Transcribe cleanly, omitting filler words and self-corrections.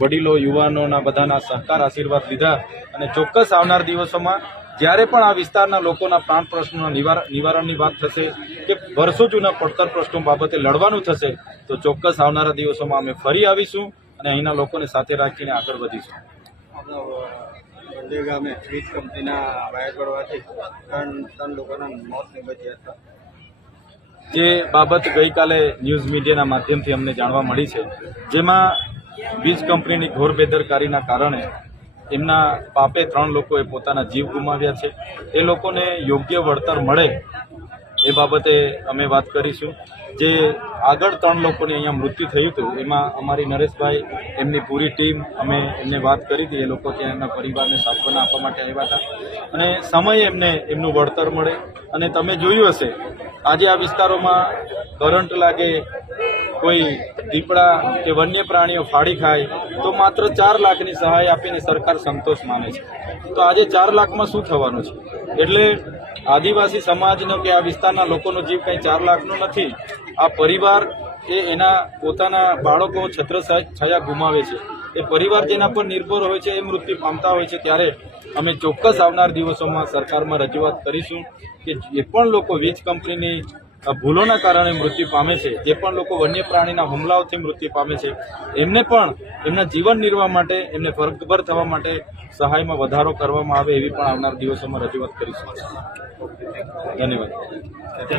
વડીલો યુવાનોના બધાના સહકાર આશીર્વાદ લીધા અને ચોક્કસ આવનાર દિવસોમાં જ્યારે પણ આ વિસ્તારના લોકોના પ્રાણ પ્રશ્નોના નિવારણની વાત થશે કે વર્ષો જૂના પડતર પ્રશ્નો બાબતે લડવાનું થશે તો ચોક્કસ આવનારા દિવસોમાં અમે ફરી આવીશું અને અહીંના લોકોને સાથે રાખીને આગળ વધીશું. વંડે ગામે વીજ કંપનીના વાયર પડવાથી ત્રણ લોકોના મોત નીપજ્યા હતા. જે બાબત ગઈકાલે ન્યૂઝ મીડિયાના માધ્યમથી અમને જાણવા મળી છે, જેમાં વીજ કંપનીની ઘોર બેદરકારીના કારણે એમના પાપે 3 લોકોએ પોતાના જીવ ગુમાવ્યા છે. એ લોકોને યોગ્ય વળતર મળે એ બાબતે અમે વાત કરીશું. જે આગળ 3 લોકોની અહીંયા મૃત્યુ થયું હતું એમાં અમારી નરેશભાઈ એમની પૂરી ટીમ અમે એમને વાત કરી હતી. એ લોકો ત્યાં એમના પરિવારને સાંત્વના આપવા માટે આવ્યા હતા અને સમયે એમને એમનું વળતર મળે. અને તમે જોયું હશે આજે આ વિસ્તારોમાં કરંટ લાગે, કોઈ દીપડા કે વન્ય પ્રાણીઓ ફાડી ખાય તો માત્ર 4 લાખની સહાય આપીને સરકાર સંતોષ માને છે. તો આજે 4 લાખમાં શું થવાનું છે? એટલે આદિવાસી સમાજનો કે આ વિસ્તારના લોકોનો જીવ કંઈ 4 લાખનો નથી. આ પરિવાર એ એના પોતાના બાળકો છત્રછાયા ગુમાવે છે. એ પરિવાર જેના પર નિર્ભર હોય છે એ મૃત્યુ પામતા હોય છે. ત્યારે અમે ચોક્કસ આવનાર દિવસોમાં સરકારમાં રજૂઆત કરીશું કે જે પણ લોકો વીજ કંપનીની ભૂલોના કારણે મૃત્યુ પામે છે, જે પણ લોકો વન્ય પ્રાણીના હુમલાઓથી મૃત્યુ પામે છે, એમને પણ એમના જીવન નિર્વાહ માટે, એમને પગભર થવા માટે સહાયમાં વધારો કરવામાં આવે એવી પણ આવનાર દિવસોમાં રજૂઆત કરીશું. ધન્યવાદ.